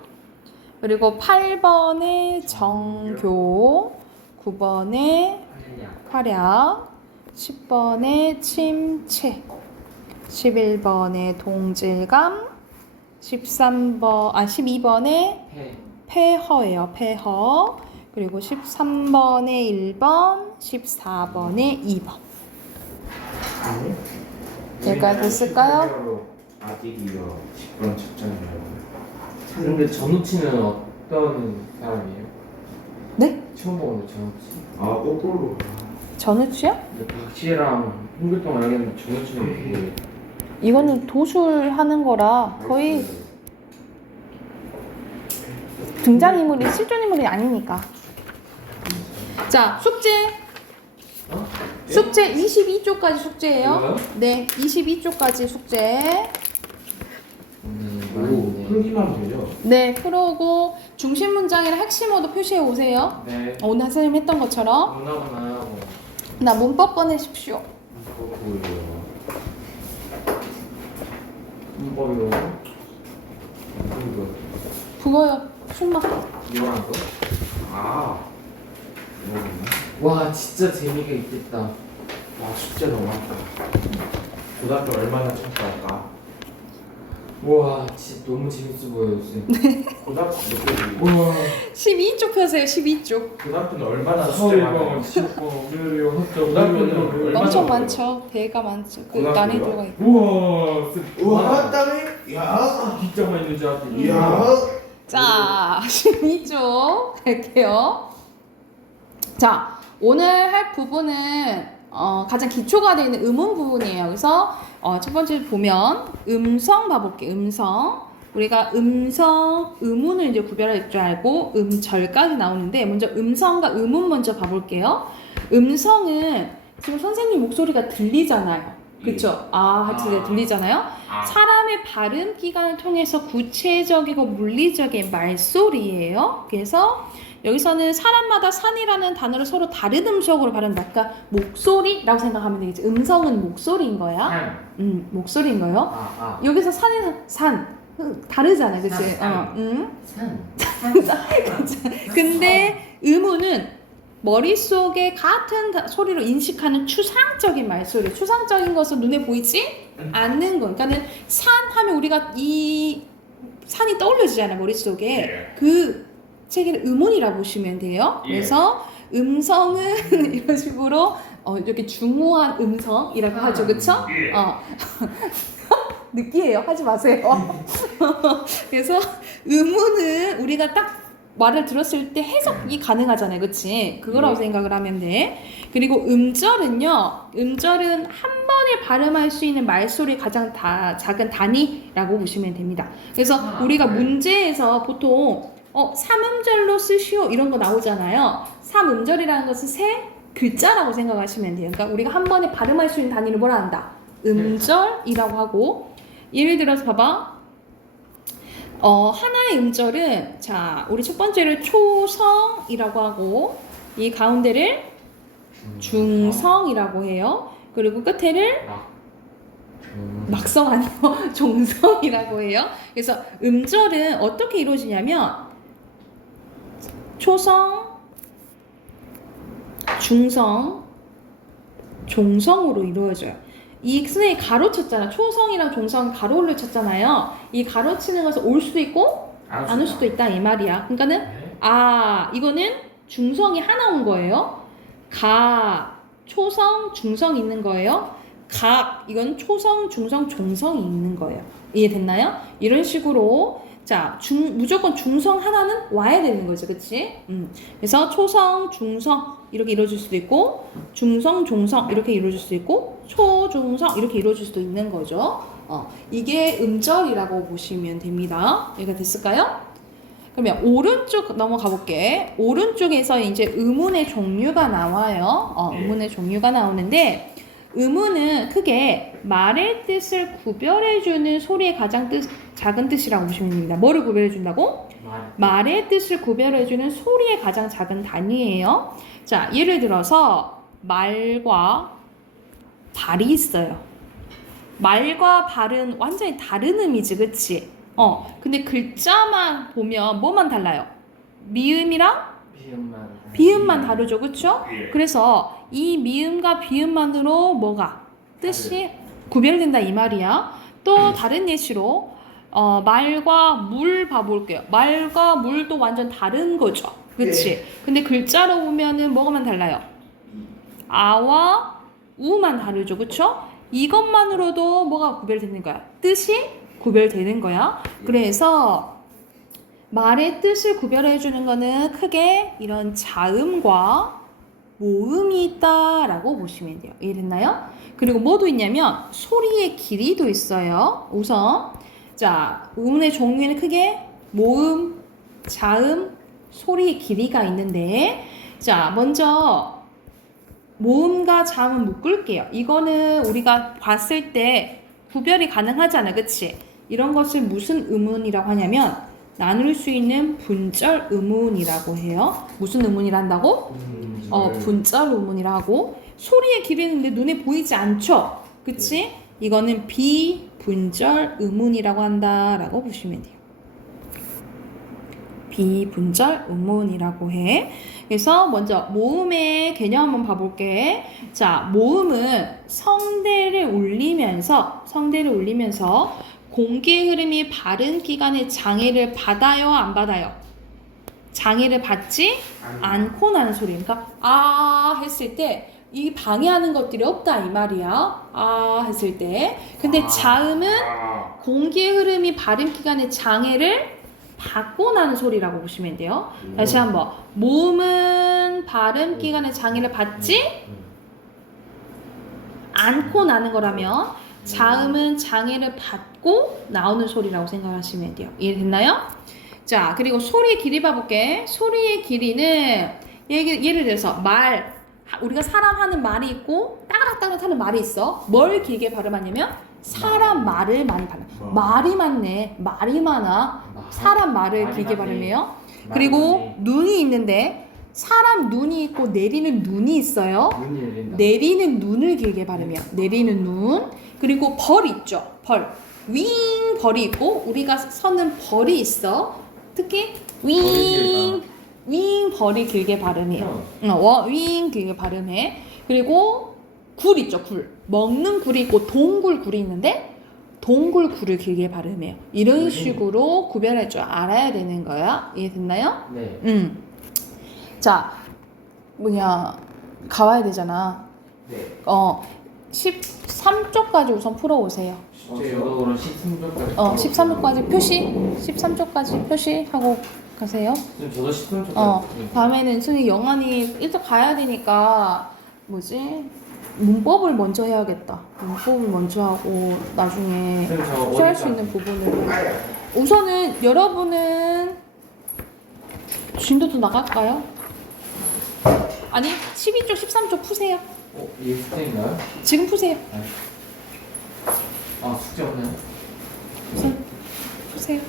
그리고 8번에 정교, 9번에 활약, 10번에 침체, 11번에 동질감, 12번에 폐. 폐허예요. 폐허. 그리고 13번에 1번, 14번에 2번. 여기까지 됐을까요? 아직이요. 10번 첫장이요. 근데 전우치는 어떤 사람이에요? 네? 처음 보는 전우치. 아 거꾸로. 전우치요? 근데 박씨랑 홍길동 알겠는데 전우치는 되게 이거는 도술하는 거라 거의 등장인물이 실존인물이 아니니까. 자, 숙제. 어? 숙제 22쪽까지 숙제예요. 이거요? 네, 22쪽까지 숙제. 그리고 풀기만 되죠. 네, 그러고 중심 문장이랑 핵심어도 표시해 오세요. 네. 오늘 선생님 했던 것처럼. 문화구나. 나 문법 꺼내십시오. 거꾸로요. 문법이요. 이거. 그거요. 숨막. 이거랑 거. 아. 이거구나. 와 진짜 재미가 있겠다. 와 숙제 너무 많다. 고등학교 얼마나 청소할까? 와 진짜 너무 재밌어 보여요 쌤. 고등학교 몇 개지? 와 12쪽 펴세요. 12쪽. 고등학교는 얼마나 숙제 많아? 고등학교는 엄청 많죠. 배가 많죠. 그 고등학교요? 난이도가 있고. 우와 쌤. 우와 땀이 야. 진짜 많이 넣지 않았더니. 야. 자, 12쪽 갈게요. 자, 오늘 할 부분은 가장 기초가 되어 있는 음운 부분이에요. 그래서 첫 번째 보면 음성 봐볼게요. 음성. 우리가 음성, 음운을 이제 구별할 줄 알고 음절까지 나오는데 먼저 음성과 음운 먼저 봐볼게요. 음성은 지금 선생님 목소리가 들리잖아요. 그쵸? 하여튼 들리잖아요. 사람의 발음 기관을 통해서 구체적이고 물리적인 말소리예요. 그래서 여기서는 사람마다 산이라는 단어를 서로 다른 음성으로 발음한다. 그러니까 목소리라고 생각하면 되겠지. 음성은 목소리인 거야. 산. 목소리인 거예요. 아. 여기서 산은 산. 다르잖아요. 그치? 산. 근데 음우는 머릿속에 같은 소리로 인식하는 추상적인 말소리. 추상적인 것은 눈에 보이지 않는 거. 그러니까는 산 하면 우리가 이 산이 떠올려지잖아요. 머릿속에. 그 책을 음운이라고 보시면 돼요. 그래서 음성은 이런 식으로 이렇게 중후한 음성이라고 하죠. 그쵸? 느끼해요. 하지 마세요. 그래서 음운은 우리가 딱 말을 들었을 때 해석이 가능하잖아요. 그치? 그거라고 생각을 하면 돼. 그리고 음절은요. 음절은 한 번에 발음할 수 있는 말소리 가장 작은 단위라고 보시면 됩니다. 그래서 우리가 문제에서 보통 삼음절로 쓰시오 이런 거 나오잖아요. 삼음절이라는 것은 세 글자라고 생각하시면 돼요. 그러니까 우리가 한 번에 발음할 수 있는 단위를 뭐라 한다? 음절이라고 하고 예를 들어서 봐봐. 하나의 음절은 자 우리 첫 번째를 초성이라고 하고 이 가운데를 중성이라고 해요. 그리고 끝에를 막성 아니고 종성이라고 해요. 그래서 음절은 어떻게 이루어지냐면 초성, 중성, 종성으로 이루어져요. 이 선생님이 가로쳤잖아. 초성이랑 종성 가로를 쳤잖아요. 이 가로치는 것은 올 수도 있고 안 올 수도 있다 이 말이야. 그러니까는 이거는 중성이 하나 온 거예요. 초성, 중성 있는 거예요. 이건 초성, 중성, 종성이 있는 거예요. 이해됐나요? 이런 식으로 자, 무조건 중성 하나는 와야 되는 거죠. 그치? 그래서 초성, 중성 이렇게 이루어질 수도 있고 중성, 종성 이렇게 이루어질 수도 있고 초중성 이렇게 이루어질 수도 있는 거죠. 이게 음절이라고 보시면 됩니다. 이해가 됐을까요? 그러면 오른쪽 넘어가 볼게. 오른쪽에서 이제 음운의 종류가 나와요. 음운의 종류가 나오는데 음운은 크게 말의 뜻을 구별해주는 소리의 가장 작은 뜻이라고 보시면 됩니다. 뭐를 구별해준다고? 말의 뜻을 구별해주는 소리의 가장 작은 단위예요. 자, 예를 들어서 말과 발이 있어요. 말과 발은 완전히 다른 의미지, 그치? 근데 글자만 보면 뭐만 달라요? 미음이랑 비음만 다르죠, 그쵸? 그래서 이 미음과 비음만으로 뭐가 뜻이 구별된다 이 말이야. 또 다른 예시로 말과 물 봐볼게요. 말과 물도 완전 다른 거죠. 그치? 근데 글자로 보면은 뭐가만 달라요? 아와 우만 다르죠. 그쵸? 이것만으로도 뭐가 구별되는 거야? 뜻이 구별되는 거야. 그래서 말의 뜻을 구별해 주는 거는 크게 이런 자음과 모음이 있다라고 보시면 돼요. 이해됐나요? 그리고 뭐도 있냐면 소리의 길이도 있어요. 우선 자, 음의 종류에는 크게 모음, 자음, 소리의 길이가 있는데 자, 먼저 모음과 자음은 묶을게요. 이거는 우리가 봤을 때 구별이 가능하잖아. 그치? 이런 것을 무슨 음운이라고 하냐면 나눌 수 있는 분절 음운이라고 해요. 무슨 음운이라 한다고? 분절 음운이라고. 소리의 길이는 근데 눈에 보이지 않죠? 그치? 이거는 비분절 음운이라고 한다라고 보시면 돼요. 비분절 음운이라고 해. 그래서 먼저 모음의 개념 한번 봐볼게. 자, 모음은 성대를 울리면서 공기의 흐름이 바른 기관의 장애를 받아요, 안 받아요? 장애를 받지 않고 나는 소리. 그러니까 아 했을 때 이 방해하는 것들이 없다 이 말이야. 아 했을 때. 근데 자음은 공기의 흐름이 바른 기관의 장애를 받고 나는 소리라고 보시면 돼요. 다시 한번. 모음은 발음 기관의 장애를 받지 않고 나는 거라면 자음은 장애를 받고 나오는 소리라고 생각하시면 돼요. 이해됐나요? 자, 그리고 소리의 길이 봐볼게. 소리의 길이는 예를 들어서 우리가 사람 하는 말이 있고 따그락따그락 하는 말이 있어. 뭘 길게 발음하냐면 사람 말을 많이 발음. 말이 많네. 말이 많아. 사람 말을 길게 발음해요. 그리고 눈이 있는데 사람 눈이 있고 내리는 눈이 있어요. 내리는 눈을 길게 발음해요. 내리는 눈. 그리고 벌 있죠. 벌. 윙 벌이 있고 우리가 서는 벌이 있어. 특히 윙 벌이 길게 발음해요. 윙 길게 발음해. 그리고 굴 있죠. 굴. 먹는 굴이 있고 동굴 굴이 있는데 동굴 굴을 길게 발음해요. 이런 식으로 구별할 줄 알아야 되는 거야. 이해됐나요? 네. 자, 가와야 되잖아. 네. 13쪽까지 우선 풀어오세요. 저도 그럼 13쪽까지. 13쪽까지 표시. 13쪽까지 표시하고 가세요. 저도 13쪽까지. 다음에는 순이 영환이 일찍 가야 되니까 문법을 먼저 해야겠다. 문법을 먼저 하고 나중에 취할 수 있는 부분을. 우선은 여러분은 진도도 나갈까요? 아니 12쪽 13쪽 푸세요. 이게 숙제인가요? 지금 푸세요. 숙제 없나요? 우선 푸세요.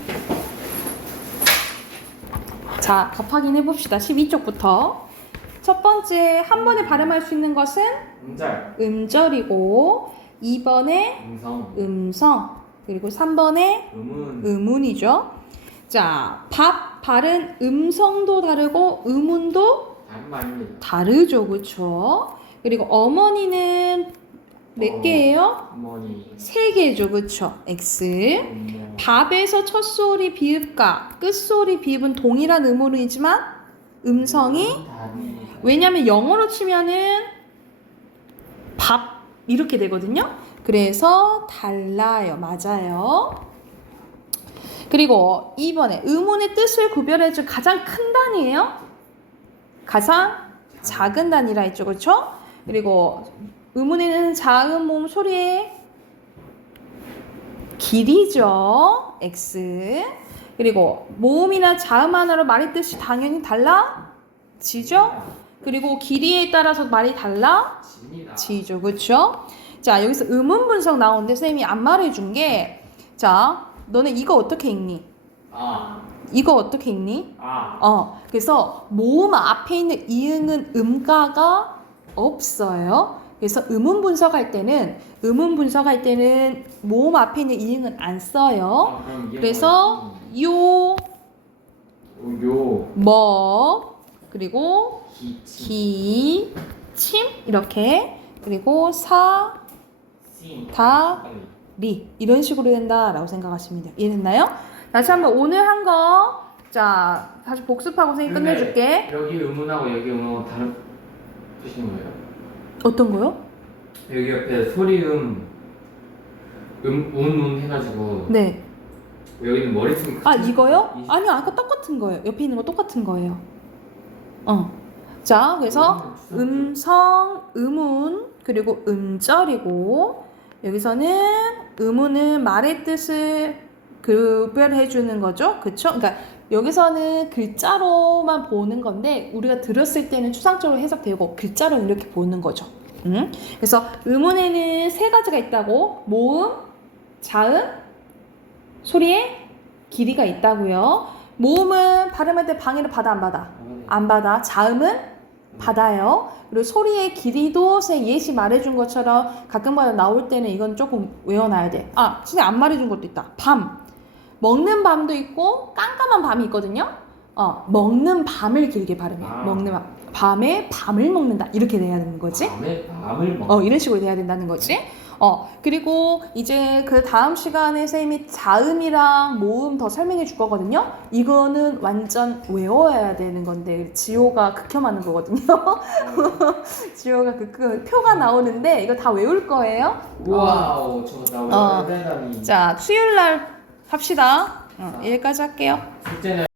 자, 답확인 해봅시다. 12쪽부터. 첫 번째, 한 번에 발음할 수 있는 것은 음절이고 2번에 음성, 그리고 3번에 음운이죠. 자, 발음 음성도 다르고 음운도 다르죠. 그쵸? 그리고 어머니는 몇 개예요? 어머니 3개죠. 그쵸? X. 밥에서 첫 소리 비읍과 끝 소리 비읍은 동일한 음으로이지만 음성이 왜냐면 영어로 치면은 밥 이렇게 되거든요. 그래서 달라요. 맞아요. 그리고 2번에 음운의 뜻을 구별해줄 가장 큰 단위예요. 가장 작은 단위라 했죠. 그렇죠? 그리고 음운에는 자음, 모음, 소리의 길이죠. X. 그리고 모음이나 자음 하나로 말의 뜻이 당연히 달라지죠. 그리고 길이에 따라서 말이 달라지죠. 그렇죠? 자, 여기서 음운 분석 나오는데 쌤이 안 말해준 게 자, 너네 이거 어떻게 읽니? 이거 어떻게 읽니? 그래서 모음 앞에 있는 이응은 음가가 없어요. 그래서 음운 분석할 때는 모음 앞에 있는 이응은 안 써요. 그래서 요, 뭐, 그리고 기, 침 이렇게 그리고 사 씬. 다 빨리. 리 이런 식으로 된다라고 생각하시면 돼요. 이해됐나요? 다시 한번 오늘 한 거 자 다시 복습하고 선생님 근데 끝내줄게. 여기 의문하고 여기 의문하고 다른 뜻인 거예요. 어떤 거요? 여기 옆에 소리음 운 해가지고 네. 여기는 머리춤. 아 이거요? 아니요 아까 똑같은 거예요. 옆에 있는 거 똑같은 거예요. 자 그래서 음성, 음운 그리고 음절이고 여기서는 음운은 말의 뜻을 구별해 주는 거죠. 그쵸? 그러니까 여기서는 글자로만 보는 건데 우리가 들었을 때는 추상적으로 해석되고 글자로는 이렇게 보는 거죠. 그래서 음운에는 세 가지가 있다고 모음, 자음, 소리의 길이가 있다고요. 모음은 발음할 때 방해를 받아 안 받아? 안 받아. 자음은 받아요. 그리고 소리의 길이도 선생님 예시 말해준 것처럼 가끔가다 나올 때는 이건 조금 외워놔야 돼. 아, 진짜 안 말해준 것도 있다. 밤. 먹는 밤도 있고 깜깜한 밤이 있거든요. 먹는 밤을 길게 발음해. 먹는 밤에 밤을 먹는다. 이렇게 돼야 되는 거지. 밤을 먹. 이런 식으로 돼야 된다는 거지. 그리고 이제 그 다음 시간에 선생님이 자음이랑 모음 더 설명해 줄 거거든요. 이거는 완전 외워야 되는 건데 지호가 극혐하는 거거든요. 지호가 그 표가 나오는데 이거 다 외울 거예요. 와우, 저거 나 외워야 되다니. 자, 수요일 날 합시다. 여기까지 할게요. 숙제는